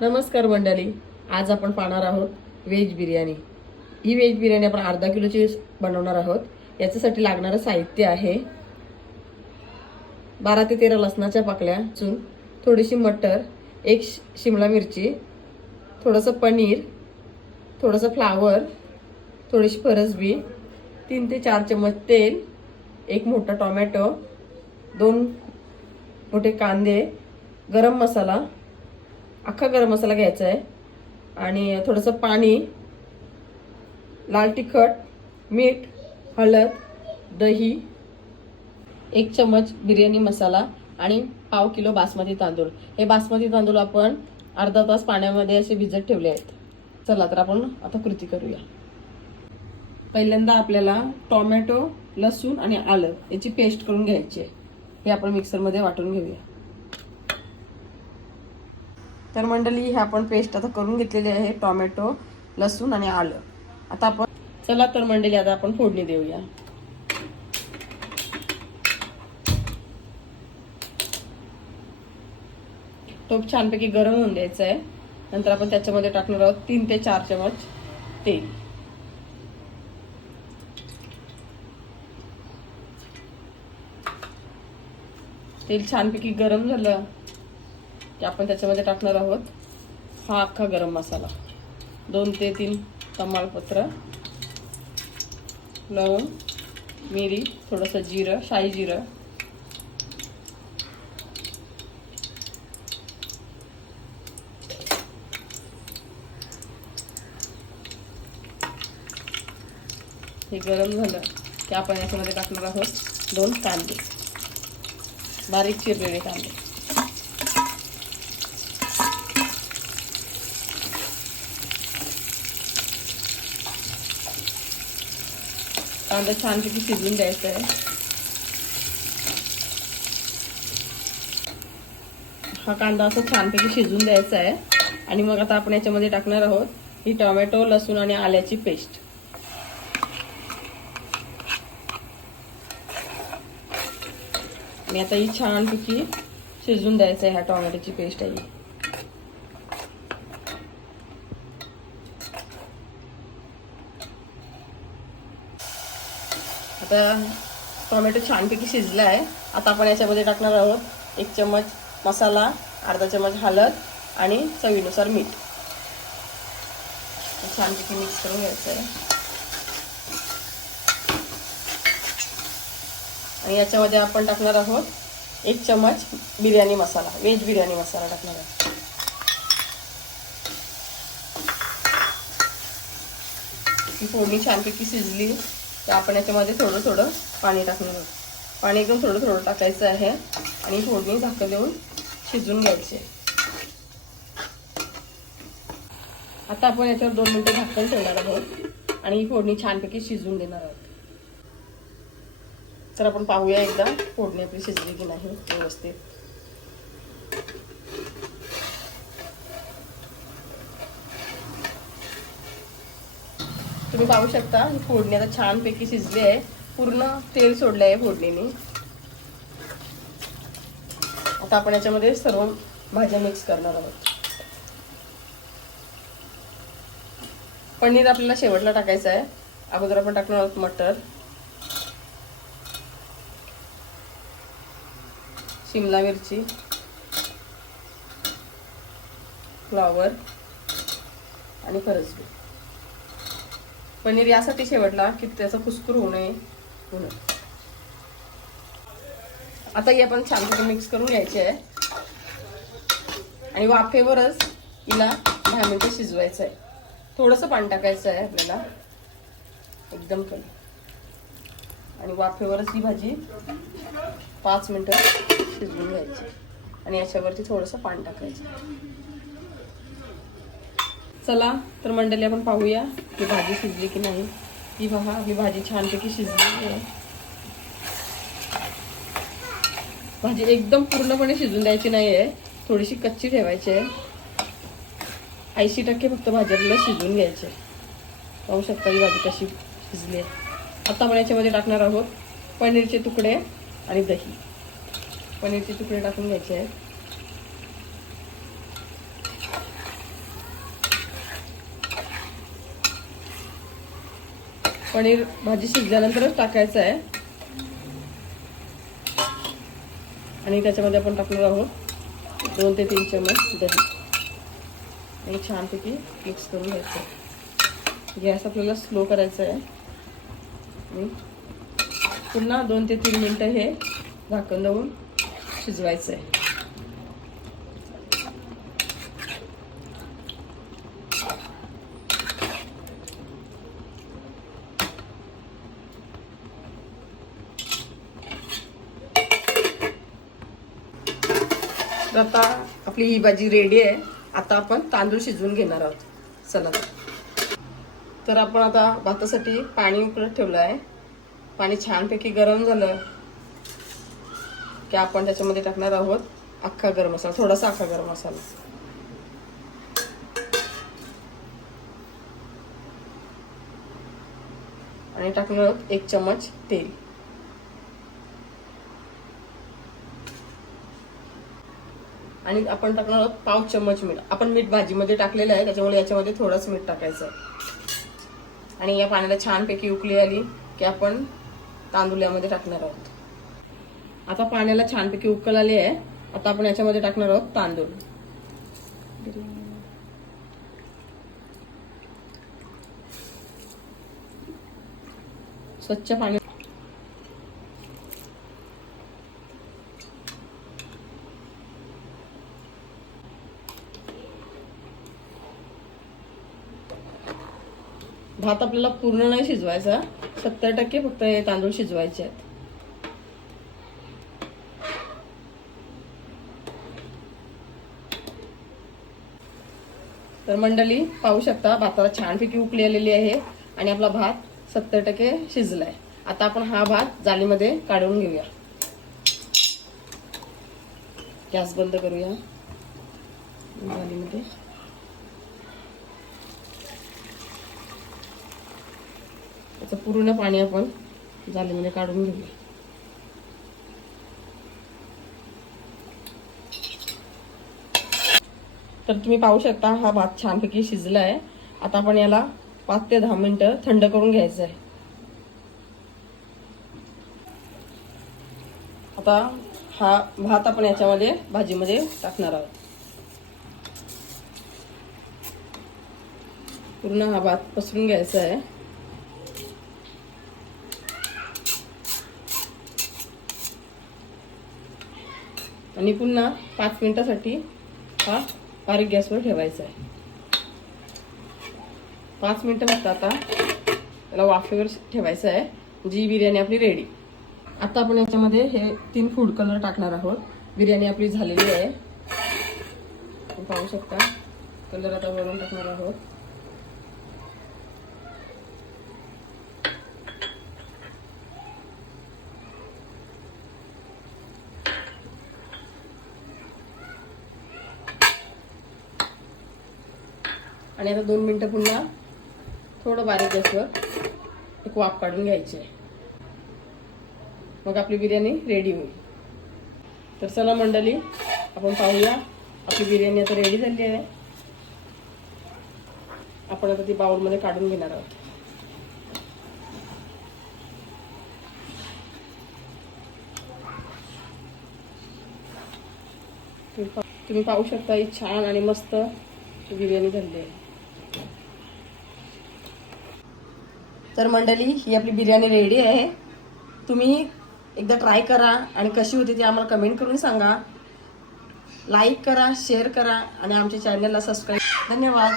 नमस्कार मंडळी, आज आपण पाहणार आहोत व्हेज बिर्याणी। ही व्हेज बिर्याणी आपण अर्धा किलोची बनवणार आहोत। याच्यासाठी लागणारं साहित्य आहे 12 ते 13 लसणाच्या पाकळ्या, थोडीशी मटर, एक शिमला मिरची, थोडंसं पनीर, थोडंसं फ्लावर, थोडीशी फरसबी, 3 ते 4 चम्मच तेल, एक मोठा टोमॅटो, 2 मोठे कांदे, गरम मसाला, अख्खा गरम मसाला घ्यायचा आहे आणि थोडंसं पाणी, लाल तिखट, मीठ, हळद, दही, 1 चम्मच बिर्याणी मसाला आणि पाव किलो बासमती तांदूळ। हे बासमती तांदूळ आपण अर्धा तास पाण्यामध्ये असे भिजत ठेवले आहेत। चला तर आपण आता कृती करूया। पहिल्यांदा आपल्याला टोमॅटो, लसूण आणि आलं याची पेस्ट करून घ्यायची आहे। हे आपण मिक्सरमध्ये वाटून घेऊया। तर मंडळी, हे आपण पेस्ट आता करून घेतलेली आहे, टोमॅटो, लसूण आणि आलं। आता आपण चला तर मंडळी, आता आपण फोडणी देऊया। तूप छानपैकी गरम होऊन द्यायचं आहे। नंतर आपण त्याच्यामध्ये टाकणार आहोत 3 ते 4 चम्मच तेल। तेल छानपैकी गरम झालं की आपण त्याच्यामध्ये टाकणार आहोत हा अख्खा गरम मसाला, 2 ते 3 तमालपत्र, लवंग, मिरी, थोडंसं जिरं, शाही जिरं, हे गरम झालं की आपण याच्यामध्ये टाकणार आहोत 2 कांदे, बारीक चिरलेले कांदे। कांदा छानपैकी शिजवून द्यायचा आहे। हा कांदा असं छानपैकी शिजवून द्यायचा आहे आणि मग आता आपण याच्यामध्ये टाकणार आहोत ही टोमॅटो, लसूण आणि आल्याची पेस्ट। आणि आता ही छानपैकी शिजवून द्यायचं आहे ह्या टोमॅटोची पेस्ट आहे। आता टोमॅटो छानपैकी शिजला आहे। आता आपण याच्यामध्ये टाकणार आहोत 1 चम्मच मसाला, अर्धा चम्मच हळद आणि चवीनुसार मीठ। छानपैकी मिक्स करून घ्यायचं आहे आणि याच्यामध्ये आपण टाकणार आहोत 1 चम्मच बिर्याणी मसाला, व्हेज बिर्याणी मसाला टाकणार आहे। ही फोडणी छानपैकी शिजली तर आपण याच्यामध्ये थोडं थोडं पाणी टाकणार आहोत। पाणी एकदम थोडं थोडं टाकायचं आहे आणि फोडणी झाकण देऊन शिजवून घ्यायची। आता आपण याच्यावर 2 मिनिटं झाकण ठेवणार आहोत आणि ही फोडणी छानपैकी शिजवून देणार आहोत। तर आपण पाहूया एकदा फोडणी आपली शिजली की नाही व्यवस्थित। तुम्ही पाहू शकता ही फोडणी आता छानपैकी शिजली आहे, पूर्ण तेल सोडलं आहे फोडणीने। आता आपण याच्यामध्ये सर्व भाज्या मिक्स करणार आहोत। पनीर आपल्याला शेवटला टाकायचं आहे। अगोदर आपण टाकणार आहोत मटर, शिमला मिरची, फ्लावर आणि फरसबी। पनीर यासाठी शेवटला की त्याचा कुस्कुर होऊ नये म्हणून। आता ही आपण छानपैकी मिक्स करून घ्यायची आहे आणि वाफेवरच हिला 10 मिनिटं शिजवायचं आहे। थोडंसं पाणी टाकायचं आहे आपल्याला, एकदम कमी, आणि वाफेवरच ही भाजी 5 मिनिटं शिजवून घ्यायची आणि याच्यावरती थोडंसं पाणी टाकायचं। चला तर मंडळी, आपण पाहूया की भाजी शिजली की नाही। ही पहा, आपली भाजी छानपैकी शिजली आहे। भाजी एकदम पूर्णपणे शिजून द्यायची नाही आहे, थोडीशी कच्ची ठेवायची आहे। 80% फक्त भाजी आपल्याला शिजवून घ्यायची आहे। पाहू शकता ही भाजी कशी शिजली आहे। आता आपण याच्यामध्ये टाकणार आहोत पनीरचे तुकडे आणि दही। पनीरचे तुकडे टाकून घ्यायचे आहेत। पनीर भाजी शिजल्यानंतरच टाकायचं आहे आणि त्याच्यामध्ये आपण टाकणार आहोत 2 ते 3 चमच दही आणि छानपैकी मिक्स करून घ्यायचं. गॅस आपल्याला स्लो करायचा आहे आणि पुन्हा 2 ते 3 मिनिटं हे झाकण लावून शिजवायचं आहे. तर आता आपली ही भाजी रेडी आहे. आता आपण तांदूळ शिजवून घेणार आहोत. चला, तर आपण आता भातासाठी पाणी उकळत ठेवलं आहे. पाणी छानपैकी गरम झालं की आपण त्याच्यामध्ये टाकणार आहोत अख्खा गरम मसाला, थोडासा अख्खा गरम मसाला आणि टाकणार आहोत 1 चमच तेल आणि आपण टाकणार आहोत पाव चमच मीठ. आपण मीठ भाजीमध्ये टाकलेलं आहे त्याच्यामुळे याच्यामध्ये थोडंच मीठ टाकायचं आहे. आणि या पाण्याला छानपैकी उकळी आली की आपण तांदूळ यामध्ये टाकणार आहोत. आता पाण्याला छानपैकी उकळ आली आहे. आता आपण याच्यामध्ये टाकणार आहोत तांदूळ. स्वच्छ पाणी भात आपल्याला पूर्ण नाही शिजवायचा, 70% फक्त हे तांदूळ शिजवायचे आहेत. तर मंडळी पाहू शकता भाताला छानपैकी उकळी आलेली आहे आणि आपला भात 70% शिजलाय. आता आपण हा भात जालीमध्ये काढून घेऊया. गॅस बंद करूया. जालीमध्ये त्याचं पूर्ण पाणी आपण जालीमध्ये काढून घेऊया. तर तुम्ही पाहू शकता हा भात छानपैकी शिजला आहे. आता आपण याला 5 ते 10 मिनिटं थंड करून घ्यायचं आहे. आता हा भात आपण याच्यामध्ये भाजीमध्ये टाकणार आहोत. पूर्ण हा भात पसरून घ्यायचा आहे. आणि पुन्हा 5 मिनिटासाठी हा बारीक गॅसवर ठेवायचा आहे. 5 मिनिटं फक्त आता त्याला वाफेवर ठेवायचं आहे. जी बिर्याणी आपली रेडी. आता आपण याच्यामध्ये हे 3 फूड कलर टाकणार आहोत. बिर्याणी आपली झालेली आहे. पाहू शकता कलर आता वरून टाकणार आहोत. आणि आता 2 मिनिटं पुन्हा थोडं बारीक गॅसवर एक वाफ काढून घ्यायची आहे. मग आपली बिर्याणी रेडी होईल. तर चला मंडळी आपण पाहूया. आपली बिर्याणी आता रेडी झाली आहे. आपण आता ती बाउलमध्ये काढून घेणार आहोत. तुम्ही पाहू शकता ही छान आणि मस्त बिर्याणी झाली आहे. तर मंडळी ही आपली बिर्याणी रेडी आहे. तुम्ही एकदा ट्राय करा आणि कशी होती ती आम्हाला कमेंट करून सांगा. लाईक करा, शेअर करा आणि आमच्या चॅनलला सबस्क्राईब. धन्यवाद.